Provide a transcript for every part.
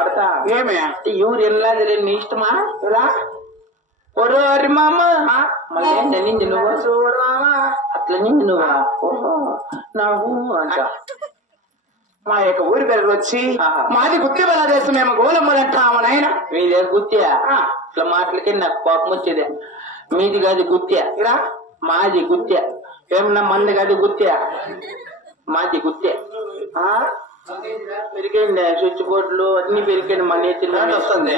పాడతా ఏమే? ఇష్టమా? ఇలా ఒరు అరి మామ మళ్ళీ నింది నువ్వు? చూడరామా? అట్లా నింది నువ్వా? ఓహో. నాకు అంట. మా యొక్క ఊరి పేరు వచ్చి. మాది గుత్తి దేశం మేము గోలమ్మలంటాము నాయన. మీదే గుత్త్యా ఆ. ఇట్లా మాటలకి నాకు కోపం వచ్చేదే. మీది కాదు గుత్త్యా ఇలా మాది గుత్త్యా ఏమన్నా మంది కాదు గుత్త్యా మాది గుత్త్యా పెరిగింది స్విచ్ బోర్డులు అన్ని పెరిగాయి మన కరెంట్ వస్తుంది.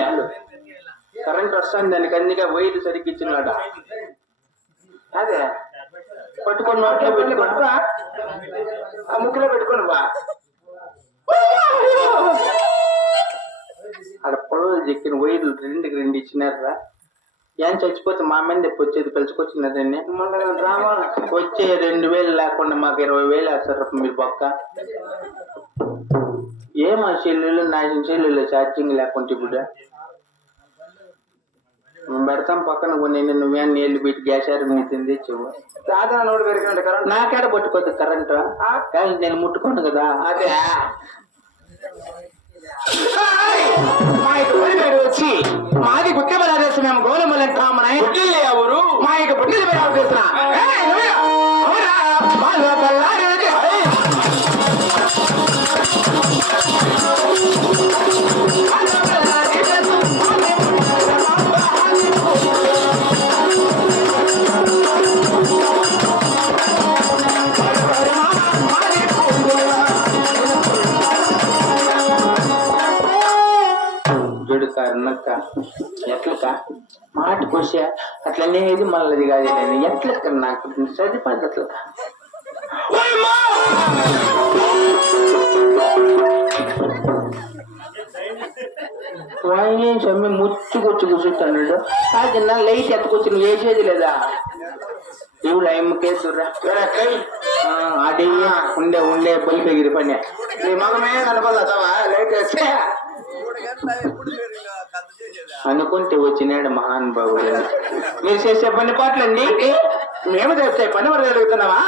కరెంట్ వస్తుంది దానికి అందుకే వైర్లు సరిగ్గా ఇచ్చినాడ. అదే. పట్టుకొని నోట్లో పెట్టుకో పట్టుకో. ఆ ముక్కులో పెట్టుకొని బా. ఆడ పొడవు చెక్కిన వైర్లు రెండుకి రెండు ఇచ్చినారా ఏం చచ్చిపోతే మా మీద వచ్చేది డ్రామా వచ్చే రెండు వేలు లేకుండా మాకు ఇరవై వేలు వేస్తారు మీరు పక్క ఏం ఆ సెల్లులు నా సెల్లులో ఛార్జింగ్ లేకుంటే ఇప్పుడు మేము పెడతాం పక్కన కొన్ని నువ్వేం నీళ్ళు పెట్టి గ్యాస్ మీ తింది చెవు సాధన నోడు పెరిగినట్టు కరెంట్ నాకేడ పట్టుకోద్దు కరెంటు కానీ నేను ముట్టుకోను కదా అదే. మా వచ్చి మాది గుత్తి దేశం మేము గోలమ్మలంటాము నక్క ఎట్లక మాటకొచ్చా అట్లనే ఇది మళ్ళీ కాదు నేను. ఎట్లక నాకు? అట్లక ఓయమ్మా! వాయిని సమ్మె ముచ్చుకొచ్చి కూర్చుంటాడు అది నా లైట్ ఎత్తుకొచ్చి నువ్వు వేసేది లేదా? ఇవి అమ్మకేస్తుర్రా ఏరా, కై. అది ఉండే ఉండే బలి పెగిరి పని. నీ మగమే కనపడతావా లైట్ వేస్తే అనుకుంటే వచ్చినాడు మహానుభావుడు మీరు చేసే పని పాటలండి మేము చేస్తే పని వరకు జరుగుతున్నావా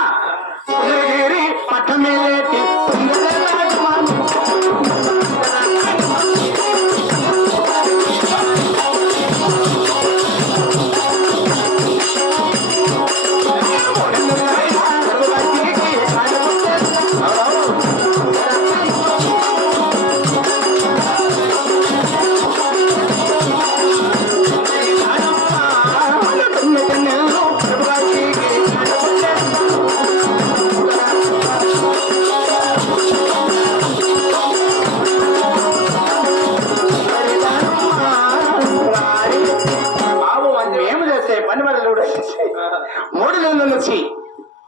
వరకు మూడు నెలల నుంచి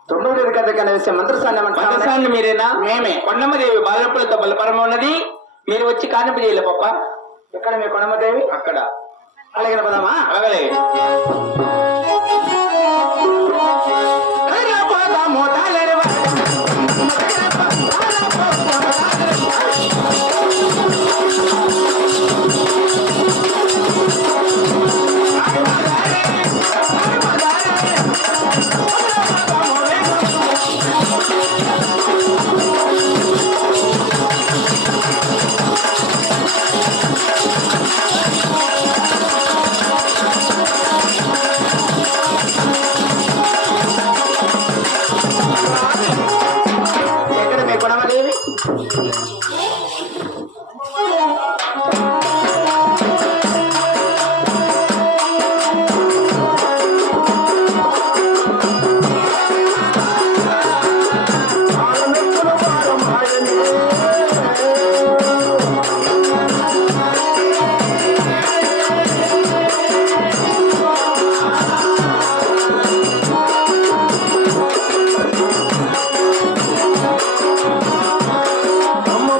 తొమ్మిది కథ కనిపిస్తే మంత్రస్థానం అంటారు మంత్రసాన్ని మీరేనా? మేమే. కొండమదేవి బాలపులతో బలపరం ఉన్నది. మీరు వచ్చి కానిపి చేయలే పప్ప ఎక్కడ మీ కొనమదేవి అక్కడ. అలాగే పదమా అలాగే